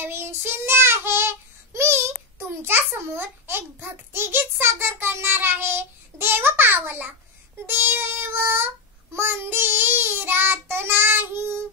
प्रवीण शिंदे आहे. मी तुमच्या समोर एक भक्तिगीत सादर करणार आहे. देव पावला देव मंदिरात नाही,